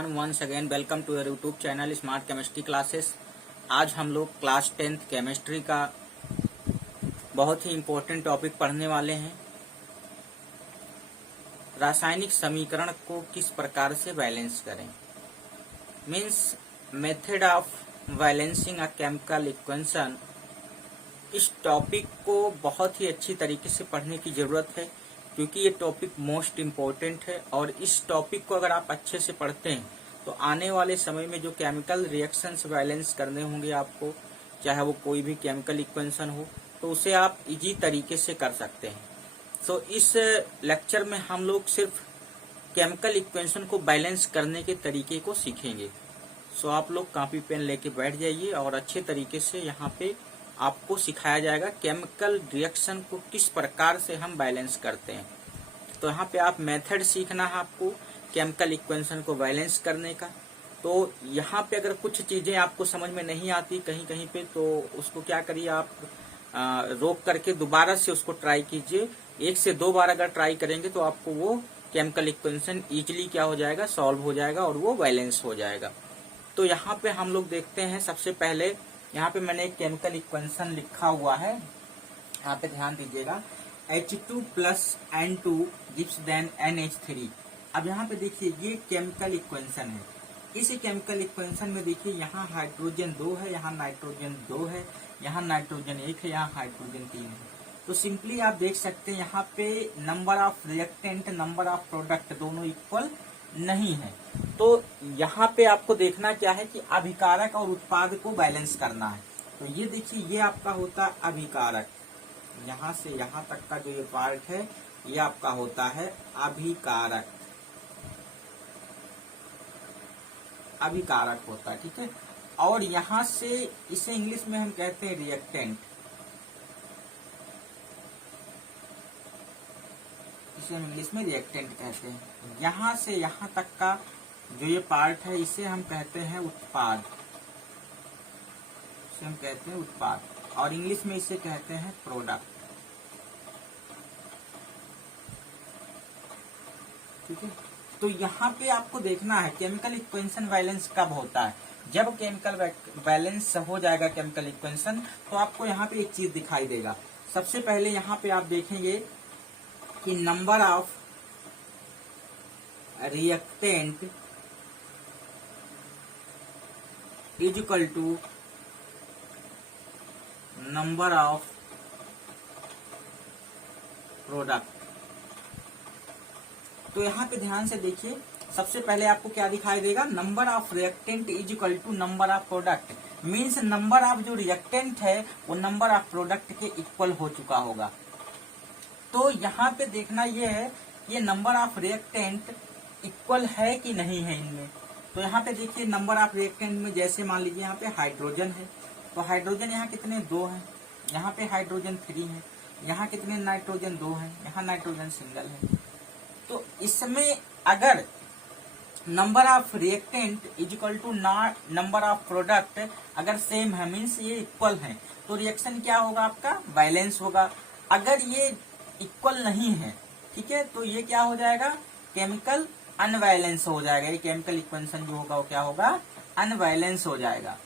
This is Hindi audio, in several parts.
Everyone, once again welcome to your YouTube channel smart chemistry classes. आज हम लोग क्लास 10th केमिस्ट्री का बहुत ही इम्पोर्टेंट टॉपिक पढ़ने वाले हैं। रासायनिक समीकरण को किस प्रकार से बैलेंस करें, means method of balancing a chemical equation. इस टॉपिक को बहुत ही अच्छी तरीके से पढ़ने की जरूरत है क्योंकि ये टॉपिक मोस्ट इम्पोर्टेंट है और इस टॉपिक को अगर आप अच्छे से पढ़ते हैं तो आने वाले समय में जो केमिकल रिएक्शंस बैलेंस करने होंगे आपको, चाहे वो कोई भी केमिकल इक्वेशन हो, तो उसे आप इजी तरीके से कर सकते हैं। सो इस लेक्चर में हम लोग सिर्फ केमिकल इक्वेशन को बैलेंस करने के तरीके को सीखेंगे। सो आप लोग कॉपी पेन लेके बैठ जाइए और अच्छे तरीके से यहाँ पे आपको सिखाया जाएगा केमिकल रिएक्शन को किस प्रकार से हम बैलेंस करते हैं। तो यहाँ पे आप मेथड सीखना है आपको केमिकल इक्वेशन को बैलेंस करने का। तो यहाँ पे अगर कुछ चीजें आपको समझ में नहीं आती कहीं कहीं पे, तो उसको क्या करिए, आप रोक करके दोबारा से उसको ट्राई कीजिए। 1 से 2 बार अगर ट्राई करेंगे तो आपको वो केमिकल इक्वेशन इजिली क्या हो जाएगा, सॉल्व हो जाएगा और वो बैलेंस हो जाएगा। तो यहाँ पे हम लोग देखते हैं, सबसे पहले यहाँ पे मैंने एक केमिकल इक्वेशन लिखा हुआ है, यहाँ पे ध्यान दीजिएगा। H2 plus N2 gives then NH3। अब यहाँ पे देखिए ये केमिकल इक्वेशन है। इस केमिकल इक्वेशन में देखिए यहाँ हाइड्रोजन 2 है, यहाँ नाइट्रोजन 2 है, यहाँ नाइट्रोजन 1 है, यहाँ हाइड्रोजन 3 है। तो सिंपली आप देख सकते हैं यहाँ पे number of reactant, number of product दोनों इक्वल नहीं है। तो यहाँ पे आपको देखना क्या है कि अभिकारक और उत्पाद को बैलेंस करना है। तो ये देखिए ये आपका होता है अभिकारक, यहाँ से यहाँ तक का जो ये पार्ट है ये आपका होता है अभिकारक, अभिकारक होता है, ठीक है। और यहाँ से इसे इंग्लिश में हम कहते हैं रिएक्टेंट, इसे हम इंग्लिश में रिएक्टेंट कहते हैं। यहाँ से यहाँ तक का जो ये पार्ट है इसे हम कहते हैं उत्पाद, इसे हम कहते हैं उत्पाद, और इंग्लिश में इसे कहते हैं प्रोडक्ट, ठीक है। तो यहाँ पे आपको देखना है केमिकल इक्वेशन बैलेंस कब होता है। जब केमिकल बैलेंस हो जाएगा केमिकल इक्वेशन, तो आपको यहाँ पे एक चीज दिखाई देगा। सबसे पहले यहाँ पे आप देखेंगे कि number of reactant is equal to number of product. तो यहाँ पे ध्यान से देखिए, सबसे पहले आपको क्या दिखाई देगा, number of reactant is equal to number of product. Means number of जो रिएक्टेंट है वो नंबर ऑफ प्रोडक्ट के इक्वल हो चुका होगा। तो यहाँ पे देखना ये है ये नंबर ऑफ रिएक्टेंट इक्वल है कि नहीं है इनमें। तो यहाँ पे देखिए नंबर ऑफ रिएक्टेंट में जैसे मान लीजिए यहाँ पे हाइड्रोजन है, तो हाइड्रोजन यहाँ कितने 2 हैं, यहाँ पे हाइड्रोजन 3 है, यहाँ कितने नाइट्रोजन 2 हैं, यहाँ नाइट्रोजन सिंगल है। तो इसमें अगर number of reactant is equal to number of product अगर सेम है, मीन्स ये इक्वल है, तो रिएक्शन क्या होगा, आपका बैलेंस होगा। अगर ये इक्वल नहीं है, ठीक है, तो ये क्या हो जाएगा, केमिकल अनबैलेंस हो जाएगा। ये केमिकल इक्वेशन जो होगा वो क्या होगा, अनबैलेंस हो जाएगा।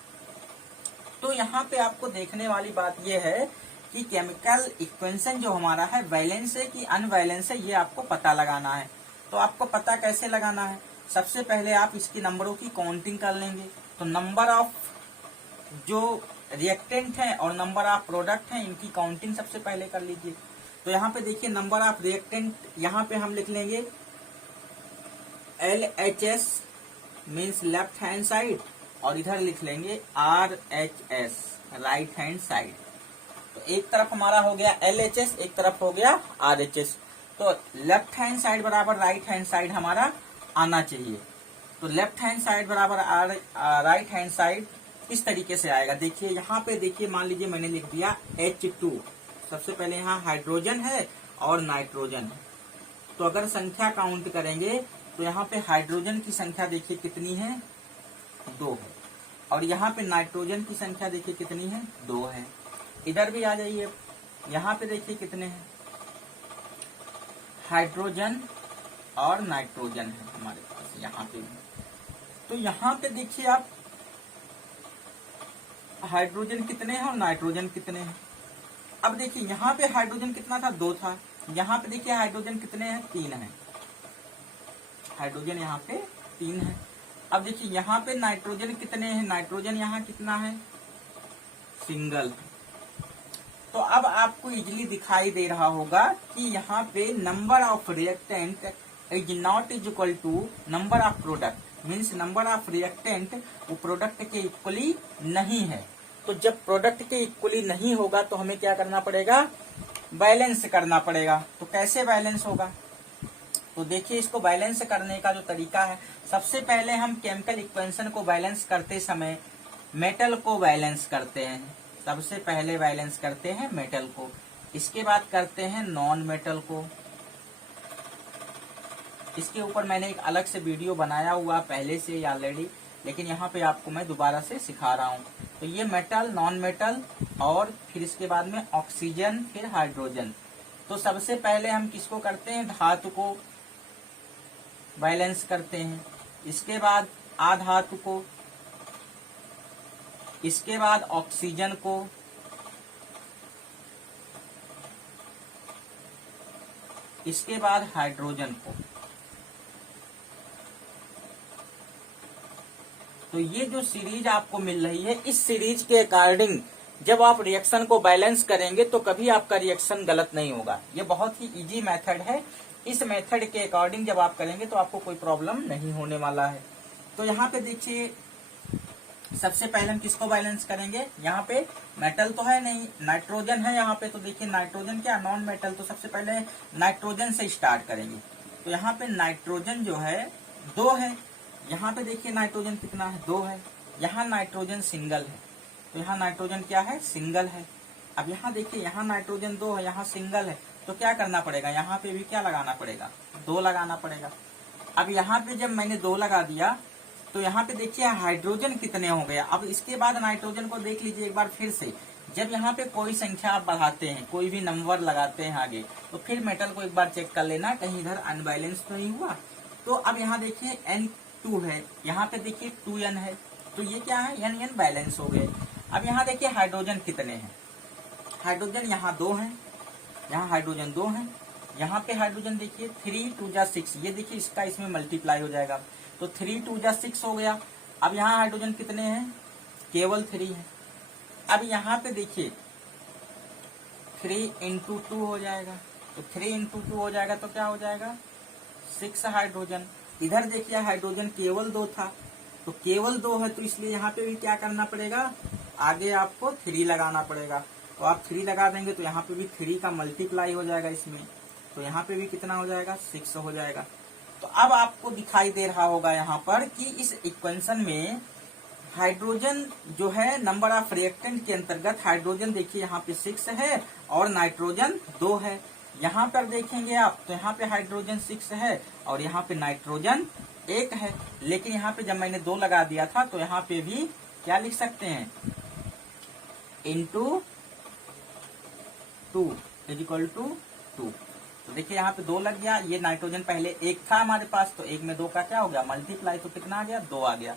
तो यहाँ पे आपको देखने वाली बात ये है कि केमिकल इक्वेशन जो हमारा है बैलेंस है कि अनबैलेंस है, ये आपको पता लगाना है। तो आपको पता कैसे लगाना है, सबसे पहले आप इसकी नंबरों की काउंटिंग कर लेंगे। तो नंबर ऑफ जो रिएक्टेंट है और नंबर ऑफ प्रोडक्ट है इनकी काउंटिंग सबसे पहले कर लीजिए। तो यहाँ पे देखिए नंबर ऑफ रिएक्टेंट, यहाँ पे हम लिख लेंगे LHS means left hand side, और इधर लिख लेंगे RHS राइट हैंड साइड। तो एक तरफ हमारा हो गया LHS, एक तरफ हो गया RHS। तो लेफ्ट हैंड साइड बराबर राइट हैंड साइड हमारा आना चाहिए। तो लेफ्ट हैंड साइड बराबर राइट हैंड साइड इस तरीके से आएगा। देखिए यहाँ पे देखिए, मान लीजिए मैंने लिख दिया H2, सबसे पहले यहाँ हाइड्रोजन है और नाइट्रोजन है। तो अगर संख्या काउंट करेंगे तो यहाँ पे हाइड्रोजन की संख्या देखिए कितनी है, 2 है, और यहाँ पे नाइट्रोजन की संख्या देखिए कितनी है, 2 है। इधर भी आ जाइए, यहाँ पे देखिए कितने हैं, हाइड्रोजन और नाइट्रोजन है हमारे पास यहाँ पे भी। तो यहाँ पे देखिए आप हाइड्रोजन कितने हैं और नाइट्रोजन कितने हैं। अब देखिए यहाँ पे हाइड्रोजन कितना था, 2 था। यहाँ पे देखिए हाइड्रोजन कितने हैं, 3 है। हाइड्रोजन यहाँ पे 3 है। अब देखिए यहाँ पे नाइट्रोजन कितने हैं, नाइट्रोजन यहाँ कितना है, सिंगल। तो अब आपको इजीली दिखाई दे रहा होगा कि यहाँ पे number of reactant is not is equal to number of product, means number of reactant वो प्रोडक्ट के इक्वली नहीं है। तो जब प्रोडक्ट के इक्वली नहीं होगा तो हमें क्या करना पड़ेगा, बैलेंस करना पड़ेगा। तो कैसे बैलेंस होगा, तो देखिए इसको बैलेंस करने का जो तरीका है, सबसे पहले हम केमिकल इक्वेशन को बैलेंस करते समय मेटल को बैलेंस करते हैं। सबसे पहले बैलेंस करते हैं मेटल को, इसके बाद करते हैं नॉन मेटल को। इसके ऊपर मैंने एक अलग से वीडियो बनाया हुआ पहले से ऑलरेडी, लेकिन यहाँ पे आपको मैं दोबारा से सिखा रहा हूँ। तो ये मेटल, नॉन मेटल और फिर इसके बाद में ऑक्सीजन, फिर हाइड्रोजन। तो सबसे पहले हम किसको करते हैं, धातु को बैलेंस करते हैं, इसके बाद अधातु को, इसके बाद ऑक्सीजन को, इसके बाद हाइड्रोजन को। तो ये जो सीरीज आपको मिल रही है, इस सीरीज के अकॉर्डिंग जब आप रिएक्शन को बैलेंस करेंगे तो कभी आपका रिएक्शन गलत नहीं होगा। ये बहुत ही इजी मेथड है। इस मेथड के अकॉर्डिंग जब आप करेंगे तो आपको कोई प्रॉब्लम नहीं होने वाला है। तो यहाँ पे देखिए सबसे पहले हम किसको बैलेंस करेंगे, यहाँ पे मेटल तो है नहीं, नाइट्रोजन है यहाँ पे। तो देखिए नाइट्रोजन क्या, नॉन मेटल। तो सबसे पहले नाइट्रोजन से स्टार्ट करेंगे। तो यहाँ पे नाइट्रोजन जो है 2 है। यहाँ पे देखिए नाइट्रोजन कितना है, 2 है। यहाँ नाइट्रोजन सिंगल है, तो यहाँ नाइट्रोजन क्या है, सिंगल है। अब यहाँ देखिए यहाँ नाइट्रोजन 2 है, यहाँ सिंगल है। तो क्या करना पड़ेगा, यहाँ पे भी क्या लगाना पड़ेगा, 2 लगाना पड़ेगा। अब यहाँ पे जब मैंने 2 लगा दिया तो यहाँ पे देखिए हाइड्रोजन कितने हो गए। अब इसके बाद नाइट्रोजन को देख लीजिए एक बार फिर से। जब यहाँ पे कोई संख्या आप बढ़ाते हैं, कोई भी नंबर लगाते हैं आगे, तो फिर मेटल को एक बार चेक कर लेना कहीं इधर अनबैलेंस तो नहीं हुआ। तो अब यहाँ देखिए N2 है, यहाँ पे देखिए 2N है, तो ये क्या है, N बैलेंस हो गए। अब यहाँ देखिए हाइड्रोजन कितने हैं, हाइड्रोजन यहाँ 2 है, यहाँ हाइड्रोजन 2 है। यहाँ पे हाइड्रोजन देखिए 3 2 जा 6, ये देखिए इसका इसमें मल्टीप्लाई हो जाएगा, तो 3 2 जा 6 हो गया। अब यहाँ हाइड्रोजन कितने हैं, केवल 3 है। अब यहाँ पे देखिए 3 × 2 हो जाएगा, तो 3 × 2 हो जाएगा तो क्या हो जाएगा, 6 हाइड्रोजन। इधर देखिए हाइड्रोजन केवल 2 था, तो केवल 2 है, तो इसलिए यहाँ पे भी क्या करना पड़ेगा, आगे आपको 3 लगाना पड़ेगा। तो आप 3 लगा देंगे तो यहाँ पे भी 3 का मल्टीप्लाई हो जाएगा इसमें, तो यहाँ पे भी कितना हो जाएगा, 6 हो जाएगा। तो अब आपको दिखाई दे रहा होगा यहाँ पर कि इस इक्वेशन में हाइड्रोजन जो है नंबर ऑफ रिएक्टेंट के अंतर्गत हाइड्रोजन देखिए यहाँ पे 6 है और नाइट्रोजन 2 है। यहाँ पर देखेंगे आप तो यहाँ पे हाइड्रोजन 6 है और यहाँ पे नाइट्रोजन 1 है। लेकिन यहाँ पे जब मैंने 2 लगा दिया था तो यहाँ पे भी क्या लिख सकते हैं, × 2 = 2। तो देखिए यहाँ पे 2 लग गया, ये नाइट्रोजन पहले 1 था हमारे पास, तो 1 में 2 का क्या हो गया, मल्टीप्लाई, तो कितना आ गया, 2 आ गया।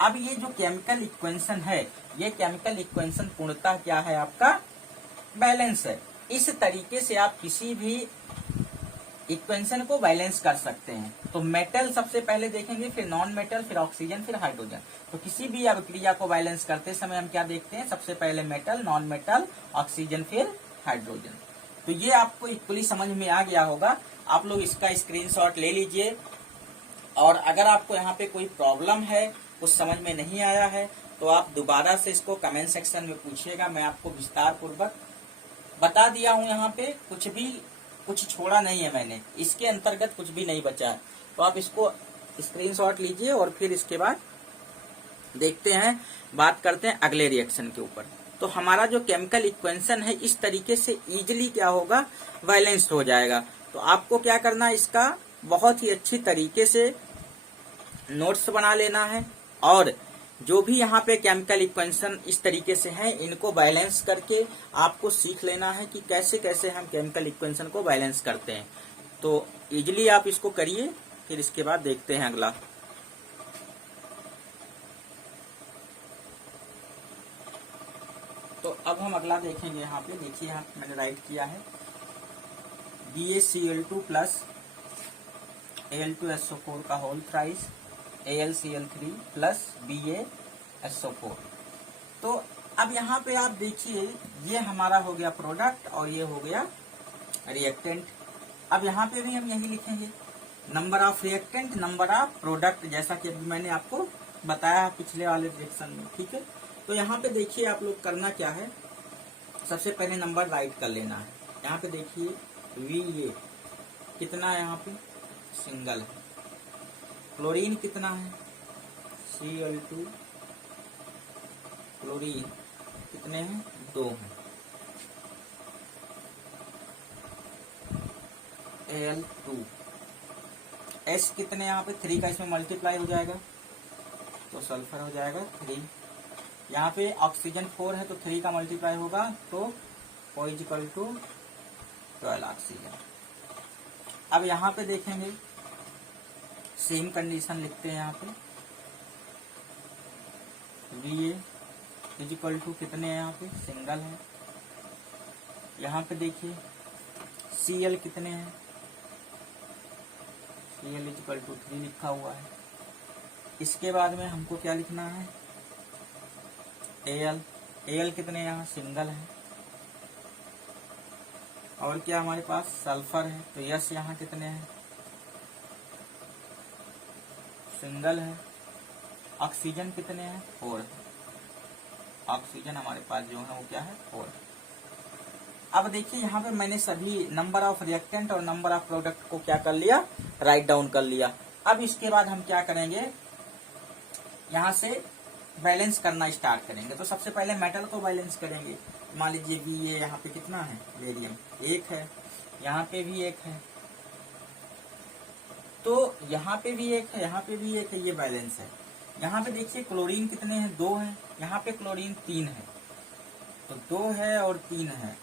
अब ये जो केमिकल इक्वेशन है, ये केमिकल इक्वेशन पूर्णतः क्या है, आपका बैलेंस है। इस तरीके से आप किसी भी इक्वेशन को बैलेंस कर सकते हैं। तो मेटल सबसे पहले देखेंगे, फिर नॉन मेटल, फिर ऑक्सीजन, फिर हाइड्रोजन। तो किसी भी अभिक्रिया को बैलेंस करते समय हम क्या देखते हैं, सबसे पहले मेटल, नॉन मेटल, ऑक्सीजन, फिर हाइड्रोजन। तो ये आपको इक्वली समझ में आ गया होगा। आप लोग इसका स्क्रीनशॉट ले लीजिए, और अगर आपको यहाँ पे कोई प्रॉब्लम है, कुछ समझ में नहीं आया है, तो आप दोबारा से इसको कमेंट सेक्शन में पूछिएगा। मैं आपको विस्तार पूर्वक बता दिया हूँ, यहाँ पे कुछ छोड़ा नहीं है मैंने, इसके अंतर्गत कुछ भी नहीं बचा है। तो आप इसको स्क्रीनशॉट लीजिए और फिर इसके बाद देखते हैं, बात करते हैं अगले रिएक्शन के ऊपर। तो हमारा जो केमिकल इक्वेशन है इस तरीके से इजीली क्या होगा, बैलेंस्ड हो जाएगा। तो आपको क्या करना है, इसका बहुत ही अच्छी तरीके से नोट्स बना लेना है, और जो भी यहाँ पे केमिकल इक्वेशन इस तरीके से हैं, इनको बैलेंस करके आपको सीख लेना है कि कैसे कैसे हम केमिकल इक्वेशन को बैलेंस करते हैं। तो इजीली आप इसको करिए, फिर इसके बाद देखते हैं अगला। तो अब हम अगला देखेंगे। यहाँ पे देखिए, यहाँ मैंने राइट किया है BaCl2 प्लस Al2SO4 का whole thrice AlCl3 plus BaSO4। तो अब यहाँ पे आप देखिए, ये हमारा हो गया प्रोडक्ट और ये हो गया रिएक्टेंट। अब यहाँ पे भी हम यही लिखेंगे, number of reactant, number of product, जैसा कि अभी मैंने आपको बताया पिछले वाले रिएक्शन में। ठीक है, तो यहाँ पे देखिए आप लोग करना क्या है, सबसे पहले नंबर राइट कर लेना है। यहाँ पे देखिए Va कितना है, यहाँ पे सिंगल है। क्लोरीन कितना है, Cl2, क्लोरीन कितने हैं, 2 हैं। Al2, S कितने यहाँ पे 3 का इसमें मल्टीप्लाई हो जाएगा तो सल्फर हो जाएगा 3। यहाँ पे ऑक्सीजन 4 है तो 3 का मल्टीप्लाई होगा तो O = 12 ऑक्सीजन। अब यहाँ पे देखेंगे, सेम कंडीशन लिखते हैं। यहाँ पे Va = कितने हैं, यहाँ पे सिंगल है। यहाँ पे देखिए Cl कितने हैं, Cl = 3 लिखा हुआ है। इसके बाद में हमको क्या लिखना है, Al कितने यहाँ सिंगल है। और क्या हमारे पास सल्फर है, तो यस यहाँ कितने हैं, सिंगल है। ऑक्सीजन कितने हैं, 4 है। ऑक्सीजन हमारे पास जो है वो क्या है, 4 है। अब देखिए यहाँ पे मैंने सभी नंबर ऑफ रिएक्टेंट और नंबर ऑफ प्रोडक्ट को क्या कर लिया, राइट डाउन कर लिया। अब इसके बाद हम क्या करेंगे, यहाँ से बैलेंस करना स्टार्ट करेंगे। तो सबसे पहले मेटल को बैलेंस करेंगे। मान लीजिए Va यहाँ पे कितना है, बेरियम 1 है, यहाँ पे भी 1 है, तो यहाँ पे भी 1 है, यहाँ पे भी 1 है, ये बैलेंस है। यहाँ पे देखिए क्लोरीन कितने हैं, 2 है, यहाँ पे क्लोरीन 3 है, तो 2 है और 3 है।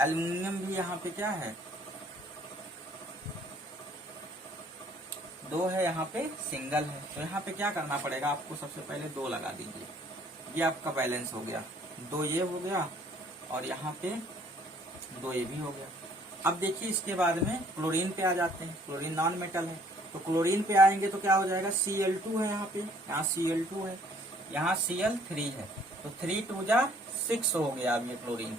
एल्युमिनियम भी यहाँ पे क्या है, 2 है, यहाँ पे सिंगल है। तो यहाँ पे क्या करना पड़ेगा आपको, सबसे पहले 2 लगा दीजिए, ये आपका बैलेंस हो गया। 2 ये हो गया और यहाँ पे 2 ये भी हो गया। अब देखिए इसके बाद में क्लोरीन पे आ जाते हैं। क्लोरीन नॉन मेटल है, तो क्लोरीन पे आएंगे तो क्या हो जाएगा, Cl2 है, यहाँ पे यहाँ Cl2 है, यहाँ Cl3 है, तो 3 × 2 = 6 हो गया। अब ये क्लोरीन,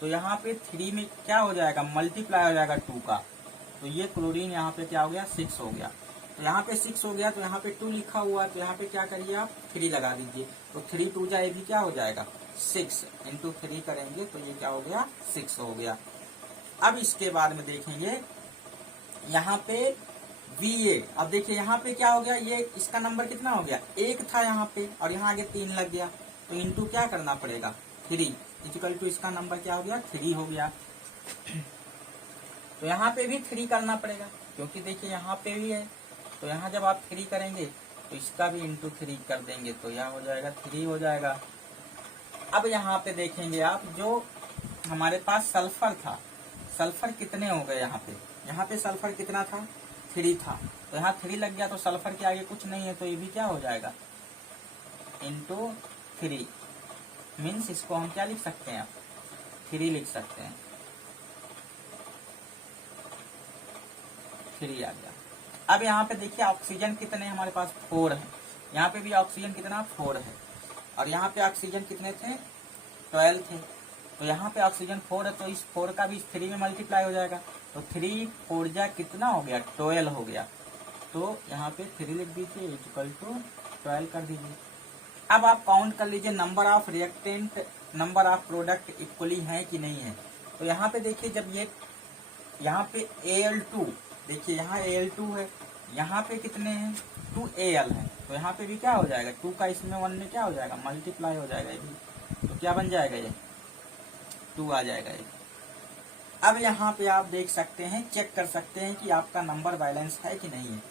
तो यहाँ पे 3 में क्या हो जाएगा, मल्टीप्लाई हो जाएगा 2 का, तो ये क्लोरीन यहाँ पे क्या हो गया, 6 हो गया। तो यहाँ पे 6 हो गया, तो यहाँ पे 2 लिखा हुआ है, तो यहाँ पे क्या करिए आप 3 लगा दीजिए, तो 3 × 2 = ये भी क्या हो जाएगा, 6 × 3 करेंगे तो ये क्या हो गया, 6 हो गया। अब इसके बाद में देखेंगे यहाँ पे Va। अब देखिए यहाँ पे क्या हो गया, ये इसका नंबर कितना हो गया, 1 था यहाँ पे और यहाँ आगे 3 लग गया, तो इनटू क्या करना पड़ेगा, 3 = इसका नंबर क्या हो गया, 3 हो गया। तो यहाँ पे भी 3 करना पड़ेगा, क्योंकि देखिए यहाँ पे भी है, तो यहाँ जब आप 3 करेंगे तो इसका भी × 3 कर देंगे तो यहाँ हो जाएगा 3 हो जाएगा। अब यहाँ पे देखेंगे आप, जो हमारे पास सल्फर था, सल्फर कितने हो गए, यहाँ पे सल्फर कितना था, 3 था, तो यहाँ 3 लग गया, तो सल्फर के आगे कुछ नहीं है, तो ये भी क्या हो जाएगा, × 3 मीन्स इसको हम क्या लिख सकते हैं, 3 लिख सकते हैं, 3 आ गया। अब यहाँ पे देखिए ऑक्सीजन कितने हमारे पास, 4 है, यहाँ पे भी ऑक्सीजन कितना, 4 है, और यहाँ पे ऑक्सीजन कितने थे, 12 थे, तो यहाँ पे ऑक्सीजन 4 है, तो इस 4 का भी इस 3 में मल्टीप्लाई हो जाएगा, तो 3 × 4 = कितना हो गया, 12 हो गया, तो यहाँ पे 3 लिख दीजिए, = 12 कर दीजिए। अब आप काउंट कर लीजिए number of reactant, number of product equally है कि नहीं है। तो यहाँ पे देखिए, जब ये यहाँ पे Al2, देखिए यहाँ Al2 है, यहाँ पे कितने हैं, 2Al है, तो यहाँ पे भी क्या हो जाएगा, 2 का इसमें 1 में क्या हो जाएगा, मल्टीप्लाई हो जाएगा ये भी, तो क्या बन जाएगा, ये 2 आ जाएगा ये। अब यहाँ पे आप देख सकते हैं, चेक कर सकते हैं कि आपका नंबर बैलेंस है कि नहीं है।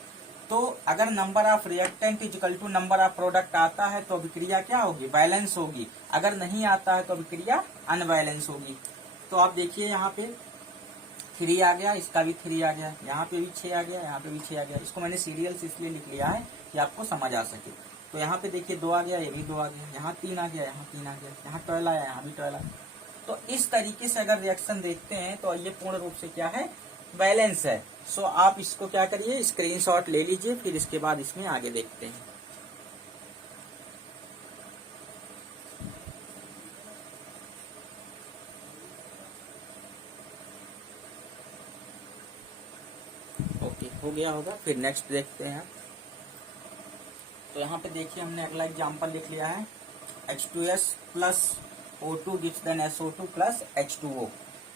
तो अगर number of reactant = number of product आता है तो अभिक्रिया क्या होगी, बैलेंस होगी। अगर नहीं आता है तो अभिक्रिया अनबैलेंस होगी। तो आप देखिए यहाँ पे 3 आ गया, इसका भी 3 आ गया, यहाँ पे भी 6 आ गया, यहाँ पे भी 6 आ गया। इसको मैंने सीरियल से इसलिए लिख लिया है कि आपको समझ आ सके। तो यहाँ पे देखिए 2 आ गया, ये भी 2 आ गया, यहाँ 3 आ गया, यहाँ 3 आ गया, यहाँ 12 आया, यहाँ भी 12 आया। तो इस तरीके से अगर रिएक्शन देखते हैं तो ये पूर्ण रूप से क्या है, बैलेंस है। सो आप इसको क्या करिए, स्क्रीनशॉट ले लीजिए, फिर इसके बाद इसमें आगे देखते हैं। ओके, हो गया होगा। फिर नेक्स्ट देखते हैं। तो यहाँ पे देखिए हमने अगला एग्जांपल लिख लिया है, H2S plus O2 gives then SO2 plus H2O।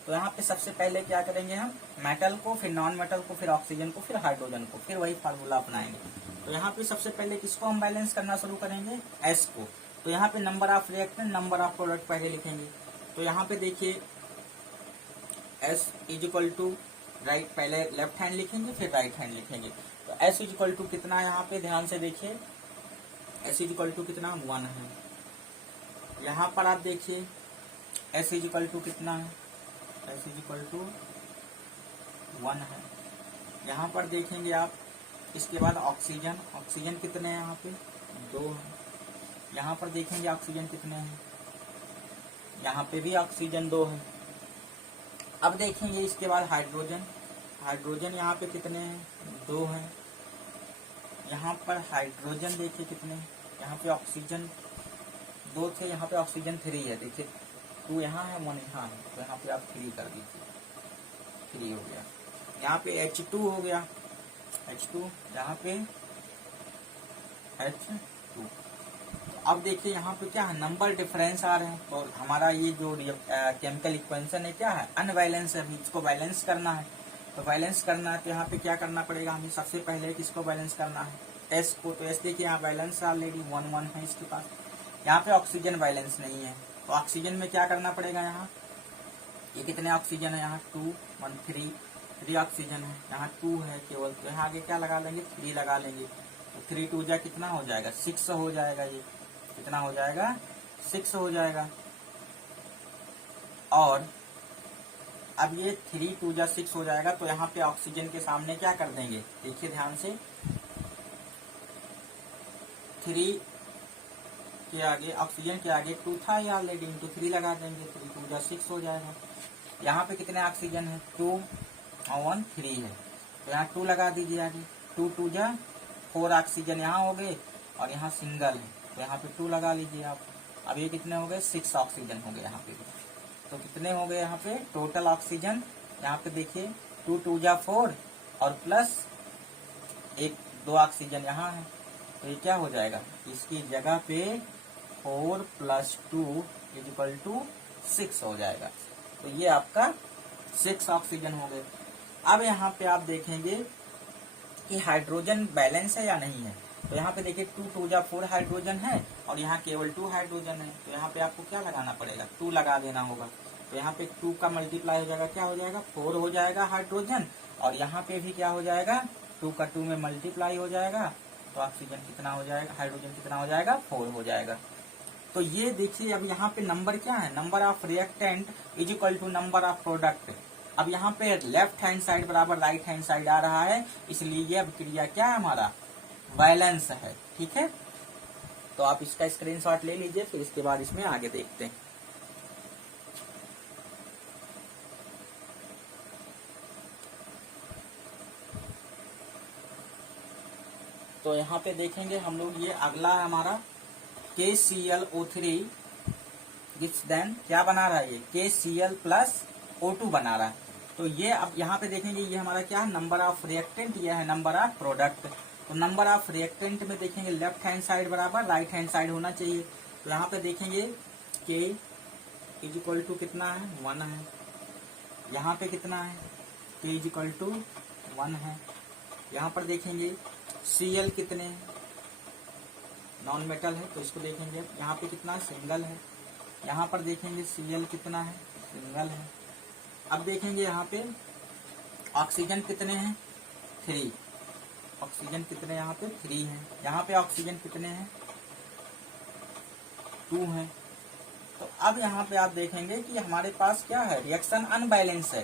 तो यहाँ पे सबसे पहले क्या करेंगे, हम मेटल को, फिर नॉन मेटल को, फिर ऑक्सीजन को, फिर हाइड्रोजन को, फिर वही फार्मूला अपनाएंगे। तो यहाँ पे सबसे पहले किसको हम बैलेंस करना शुरू करेंगे, S को। तो यहाँ पे number of reactant, number of product पहले लिखेंगे। तो यहाँ पे देखिए S is equal to right, पहले लेफ्ट हैंड लिखेंगे फिर राइट हैंड लिखेंगे। तो S इज इक्वल टू कितना है, यहाँ पे ध्यान से देखिए, S इज इक्वल टू कितना, 1 है। यहाँ पर आप देखिए S इज इक्वल टू कितना है, S इज इक्वल टू 1 है। यहाँ पर देखेंगे आप, इसके बाद ऑक्सीजन, ऑक्सीजन कितने हैं यहाँ पे, 2 है। यहाँ पर देखेंगे ऑक्सीजन कितने हैं, यहाँ पे भी ऑक्सीजन 2 है। अब देखेंगे इसके बाद हाइड्रोजन, हाइड्रोजन यहाँ पे कितने हैं, 2 है। यहाँ पर हाइड्रोजन देखिए कितने, यहाँ पे ऑक्सीजन 2 थे, यहाँ पे ऑक्सीजन 3 है। देखिए 2 यहाँ है, 1 यहाँ है, तो यहाँ पे आप 3 कर दीजिए, 3 हो गया। यहाँ पे H2 हो गया, H2, यहाँ पे H2। अब देखिए यहाँ पे क्या है, नंबर डिफरेंस आ रहे हैं। तो हमारा ये जो केमिकल इक्वेशन है क्या है, अनबैलेंस है, इसको बैलेंस करना है। तो बैलेंस करना है तो यहाँ पे क्या करना पड़ेगा, हमें सबसे पहले किसको बैलेंस करना है, S को। तो S देखिए यहाँ बैलेंस ऑलरेडी 1 है इसके पास। यहाँ पे ऑक्सीजन बैलेंस नहीं है, तो ऑक्सीजन में क्या करना पड़ेगा, यहाँ ये कितने ऑक्सीजन है, यहाँ 2 1 3 ऑक्सीजन है, यहाँ 2 है केवल। तो यहाँ आगे क्या लगा लेंगे, 3 लगा लेंगे। तो 3 2 जा कितना हो जाएगा, 6 हो जाएगा। ये कितना हो जाएगा, 6 हो जाएगा। और अब ये 3 2 जा 6 हो जाएगा। तो यहाँ पे ऑक्सीजन के सामने क्या कर देंगे, देखिए ध्यान से, 3 के आगे, ऑक्सीजन के आगे 2 था ये ऑलरेडी, इंटू 3 लगा देंगे, 3 2 जा 6 हो जाएगा। यहाँ पे कितने ऑक्सीजन है, 2 और 1 3 है। तो यहाँ 2 लगा दीजिए आगे, 2 2 जा 4 ऑक्सीजन यहाँ हो गए, और यहाँ सिंगल है, तो यहाँ पे 2 लगा लीजिए आप। अब ये कितने हो गए, 6 ऑक्सीजन हो गए यहाँ पे। तो कितने हो गए यहाँ पे टोटल ऑक्सीजन, यहाँ पे देखिए 2 2 जा 4 और प्लस 1 2 ऑक्सीजन यहाँ है। तो ये क्या हो जाएगा, इसकी जगह पे 4 + 2 = 6 हो जाएगा। तो ये आपका 6 ऑक्सीजन हो गए। अब यहाँ पे आप देखेंगे कि हाइड्रोजन बैलेंस है या नहीं है। तो यहाँ पे देखिए 2 2 जा 4 हाइड्रोजन है, और यहाँ केवल 2 हाइड्रोजन है। तो यहाँ पे आपको क्या लगाना पड़ेगा, 2 लगा देना होगा। तो यहाँ पे 2 का मल्टीप्लाई हो जाएगा, क्या हो जाएगा, 4 हो जाएगा हाइड्रोजन, और यहाँ पे भी क्या हो जाएगा, 2 का 2 में मल्टीप्लाई हो जाएगा। तो ऑक्सीजन कितना हो जाएगा, हाइड्रोजन कितना हो जाएगा, 4 हो जाएगा। तो ये देखिए अब यहाँ पे नंबर क्या है, number of reactant = number of product. अब यहाँ पे लेफ्ट हैंड साइड बराबर राइट हैंड साइड आ रहा है, इसलिए ये अभिक्रिया क्या है, हमारा बैलेंस है। ठीक है, तो आप इसका स्क्रीनशॉट ले लीजिए, फिर इसके बाद इसमें आगे देखते हैं। तो यहाँ पे देखेंगे हम लोग, ये अगला है हमारा KClO3 गिव्स देन क्या बना रहा है, ये KCl + O2 बना रहा है। तो ये अब यहाँ पे देखेंगे, ये हमारा क्या है, नंबर ऑफ रिएक्टेंट, ये है नंबर ऑफ प्रोडक्ट। तो नंबर ऑफ रिएक्टेंट में देखेंगे लेफ्ट हैंड साइड बराबर राइट हैंड साइड होना चाहिए। तो यहाँ पे देखेंगे K = कितना है, 1 है। यहाँ पे कितना है, K = 1 है। यहाँ पर देखेंगे Cl कितने हैं, नॉन मेटल है, तो इसको देखेंगे यहाँ पे कितना, सिंगल है। यहाँ पर देखेंगे Cl कितना है, सिंगल है। अब देखेंगे यहाँ पे ऑक्सीजन कितने हैं, 3, ऑक्सीजन कितने यहाँ पे 3 है। यहाँ पे ऑक्सीजन कितने हैं, 2 हैं। तो अब यहाँ पे आप देखेंगे कि हमारे पास क्या है, रिएक्शन अनबैलेंस है।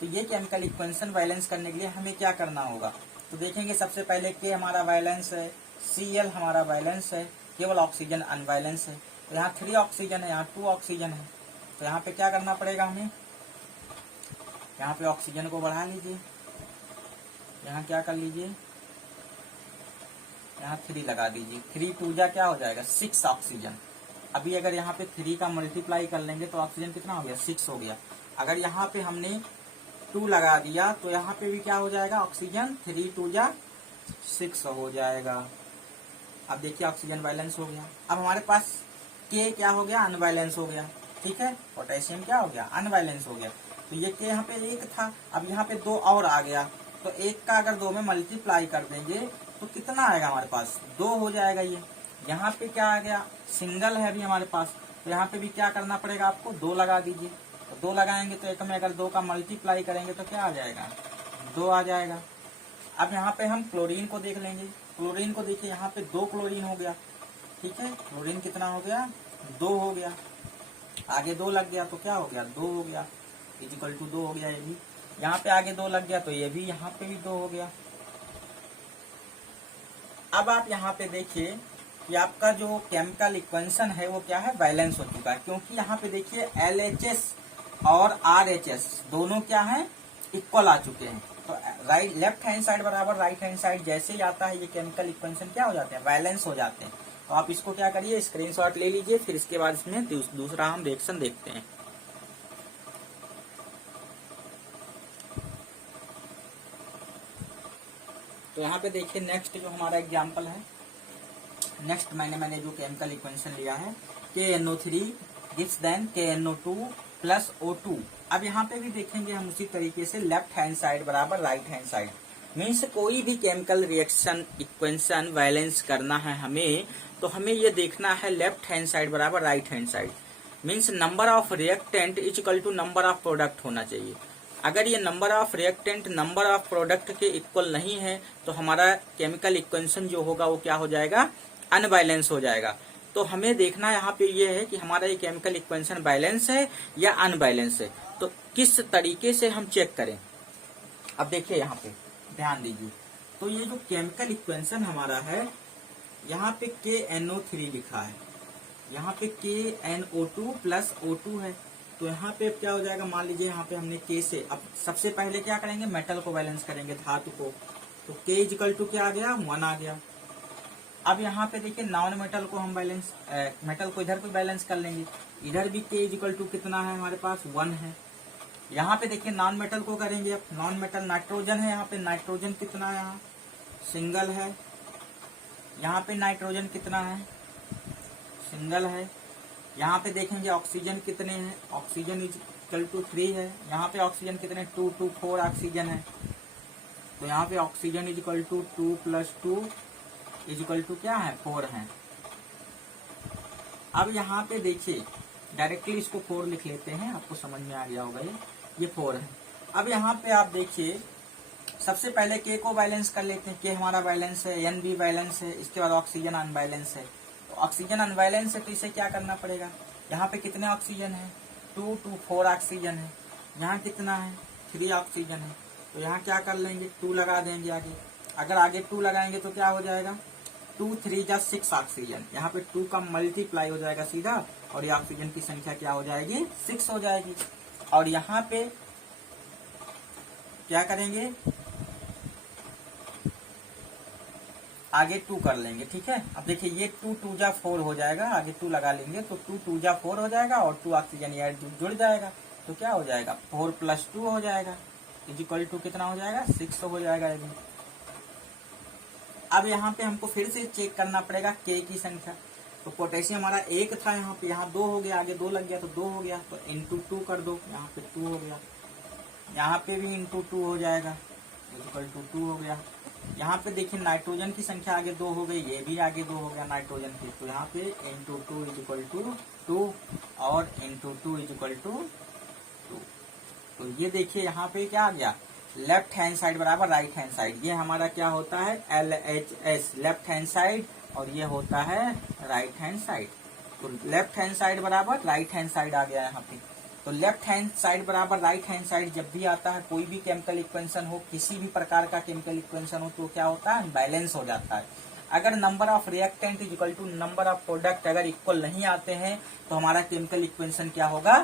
तो ये केमिकल इक्वेशन बैलेंस करने के लिए हमें क्या करना होगा, तो देखेंगे सबसे पहले के हमारा बैलेंस है, Cl हमारा बैलेंस है, केवल ऑक्सीजन अनबैलेंस है। तो यहाँ 3 ऑक्सीजन है, यहाँ 2 ऑक्सीजन है। तो यहाँ पे क्या करना पड़ेगा हमें, यहाँ पे ऑक्सीजन को बढ़ा लीजिए, यहाँ क्या कर लीजिए, यहाँ 3 लगा दीजिए। 3 2 जा क्या हो जाएगा 6 ऑक्सीजन। अभी अगर यहाँ पे 3 का मल्टीप्लाई कर लेंगे तो ऑक्सीजन कितना हो गया 6 हो गया। अगर यहाँ पे हमने 2 लगा दिया तो यहाँ पे भी क्या हो जाएगा ऑक्सीजन, 3 2 जा 6 हो जाएगा। अब देखिए ऑक्सीजन बैलेंस हो गया। अब हमारे पास के क्या हो गया, अनबैलेंस हो गया। ठीक है, पोटेशियम क्या हो गया, अनबैलेंस हो गया। तो ये के यहाँ पे 1 था, अब यहाँ पे 2 और आ गया। तो 1 का अगर 2 में मल्टीप्लाई कर देंगे तो कितना आएगा हमारे पास, 2 हो जाएगा। ये यहाँ पे क्या आ गया, सिंगल है अभी हमारे पास, तो यहाँ पे भी क्या करना पड़ेगा आपको, 2 लगा दीजिए। तो 2 लगाएंगे तो 1 में अगर 2 का मल्टीप्लाई करेंगे तो क्या आ जाएगा, 2 आ जाएगा। अब यहाँ पे हम क्लोरीन को देख लेंगे। क्लोरीन को देखिए, यहाँ पे 2 क्लोरीन हो गया। ठीक है, क्लोरीन कितना हो गया, 2 हो गया। आगे 2 लग गया तो क्या हो गया, 2 हो गया, इक्वल टू 2 हो गया। ये भी यहाँ पे आगे 2 लग गया तो ये भी यहाँ पे भी 2 हो गया। अब आप यहाँ पे देखिए कि आपका जो केमिकल इक्वेशन है वो क्या है, बैलेंस हो चुका है। क्योंकि यहाँ पे देखिए LHS और RHS दोनों क्या है, इक्वल आ चुके हैं। तो राइट लेफ्ट हैंड साइड बराबर राइट हैंड साइड जैसे ही आता है ये केमिकल इक्वेशन क्या हो जाते हैं, बैलेंस हो जाते हैं। तो आप इसको क्या करिए, स्क्रीनशॉट ले लीजिए, फिर इसके बाद इसमें दूसरा हम रिएक्शन देखते हैं। तो यहाँ पे देखिए नेक्स्ट जो हमारा एग्जाम्पल है, नेक्स्ट मैंने जो केमिकल इक्वेशन लिया है KNO3 gives then KNO2 plus O2। अब यहाँ पे भी देखेंगे हम उसी तरीके से लेफ्ट हैंड साइड बराबर राइट हैंड साइड। मीन्स कोई भी केमिकल रिएक्शन इक्वेशन बैलेंस करना है हमें, तो हमें ये देखना है लेफ्ट हैंड साइड बराबर right hand side. Means number of reactant is equal to number of product होना चाहिए। अगर ये number of reactant number of product के इक्वल नहीं है तो हमारा केमिकल इक्वेशन जो होगा वो क्या हो जाएगा, अनबैलेंस हो जाएगा। तो हमें देखना यहाँ पे ये है कि हमारा ये केमिकल इक्वेशन बैलेंस है या अनबैलेंस है। तो किस तरीके से हम चेक करें, अब देखिए यहाँ पे ध्यान दीजिए। तो ये जो केमिकल इक्वेशन हमारा है, यहाँ पे KNO3 लिखा है, यहाँ पे KNO2 प्लस O2 है। तो यहाँ पे क्या हो जाएगा, मान लीजिए यहाँ पे हमने K से, अब सबसे पहले क्या करेंगे, मेटल को बैलेंस करेंगे, धातु को। तो K इक्वल टू क्या आ गया, 1 आ गया। अब यहाँ पे देखिए नॉन मेटल को हम बैलेंस, मेटल को इधर पे बैलेंस कर लेंगे, इधर भी K इक्वल टू कितना है हमारे पास, 1 है। यहाँ पे देखिए नॉन मेटल को करेंगे, अब नॉन मेटल नाइट्रोजन है, यहाँ पे नाइट्रोजन कितना है, यहाँ सिंगल है। यहाँ पे नाइट्रोजन कितना है, सिंगल है। यहाँ पे देखेंगे ऑक्सीजन कितने हैं, ऑक्सीजन इज इक्वल टू 3 है। यहाँ पे ऑक्सीजन कितने, 2 2 4 ऑक्सीजन है। तो यहाँ पे oxygen is equal to 2 plus 2 is equal to क्या है, 4 है। अब यहाँ पे देखिए डायरेक्टली इसको 4 लिख लेते हैं, आपको समझ में आ गया होगा ये 4 है। अब यहाँ पे आप देखिए सबसे पहले K को बैलेंस कर लेते हैं, K हमारा बैलेंस है, N भी बैलेंस है, इसके बाद ऑक्सीजन अनबैलेंस है। तो ऑक्सीजन अनबैलेंस है तो इसे क्या करना पड़ेगा, यहाँ पे कितने ऑक्सीजन है, 2 2 4 ऑक्सीजन है। यहाँ कितना है, 3 ऑक्सीजन है। तो यहाँ क्या कर लेंगे, 2 लगा देंगे आगे। अगर आगे 2 लगाएंगे तो क्या हो जाएगा, 2 3 जा 6 ऑक्सीजन। यहाँ पे 2 का मल्टीप्लाई हो जाएगा सीधा, और ये ऑक्सीजन की संख्या क्या हो जाएगी, 6 हो जाएगी। और यहाँ पे क्या करेंगे, आगे 2 कर लेंगे। ठीक है, अब देखिए ये 2 2 जा 4 हो जाएगा, आगे 2 लगा लेंगे तो 2 2 जा 4 हो जाएगा, और 2 ऑक्सीजन ये जुड़ जाएगा। तो क्या हो जाएगा, 4 प्लस 2 हो जाएगा, इज इक्वल टू कितना हो जाएगा, 6 हो जाएगा ये भी। अब यहाँ पे हमको फिर से चेक करना पड़ेगा K की संख्या। तो पोटेशियम हमारा 1 था, यहाँ पे यहाँ 2 हो गया, आगे 2 लग गया तो 2 हो गया। तो इंटू 2 कर दो, यहाँ पे 2 हो गया। यहाँ पे भी इंटू 2 हो जाएगा, इक्वल टू 2 हो गया। यहाँ पे देखिए नाइट्रोजन की संख्या आगे 2 हो गई, ये भी आगे 2 हो गया नाइट्रोजन की। तो यहाँ पे इंटू 2 इज इक्वल टू 2 और इंटू 2 इज इक्वल टू 2। तो ये देखिए यहाँ पे क्या आ गया, लेफ्ट हैंड साइड बराबर राइट हैंड साइड। ये हमारा क्या होता है, LHS लेफ्ट हैंड साइड, और ये होता है राइट हैंड साइड। तो लेफ्ट हैंड साइड बराबर राइट हैंड साइड आ गया यहाँ पे। तो लेफ्ट हैंड साइड बराबर राइट हैंड साइड जब भी आता है, कोई भी केमिकल इक्वेशन हो, किसी भी प्रकार का केमिकल इक्वेशन हो, तो क्या होता है, बैलेंस हो जाता है। अगर number of reactant is equal to number of product अगर इक्वल नहीं आते हैं तो हमारा केमिकल इक्वेशन क्या होगा,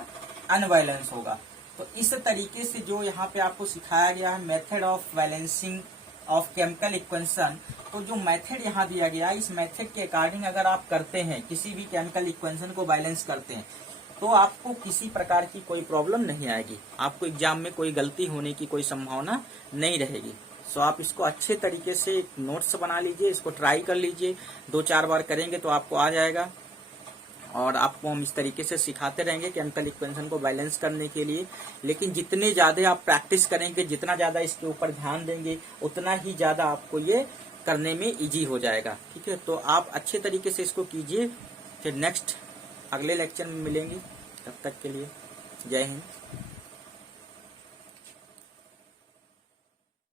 अनबैलेंस होगा। तो इस तरीके से जो यहाँ पे आपको सिखाया गया है method of balancing of chemical equation, तो जो मेथड यहाँ दिया गया है इस मेथड के अकॉर्डिंग अगर आप करते हैं किसी भी केमिकल इक्वेशन को बैलेंस करते हैं तो आपको किसी प्रकार की कोई प्रॉब्लम नहीं आएगी, आपको एग्जाम में कोई गलती होने की कोई संभावना नहीं रहेगी। सो आप इसको अच्छे तरीके से नोट्स बना लीजिए, इसको ट्राई कर लीजिए, 2-4 बार करेंगे तो आपको आ जाएगा। और आपको हम इस तरीके से सिखाते रहेंगे केमिकल इक्वेशन को बैलेंस करने के लिए। लेकिन जितने ज्यादा आप प्रैक्टिस करेंगे, जितना ज्यादा इसके ऊपर ध्यान देंगे, उतना ही ज्यादा आपको ये करने में इजी हो जाएगा। ठीक है, तो आप अच्छे तरीके से इसको कीजिए। फिर नेक्स्ट अगले लेक्चर में मिलेंगे, तब तक के लिए जय हिंद।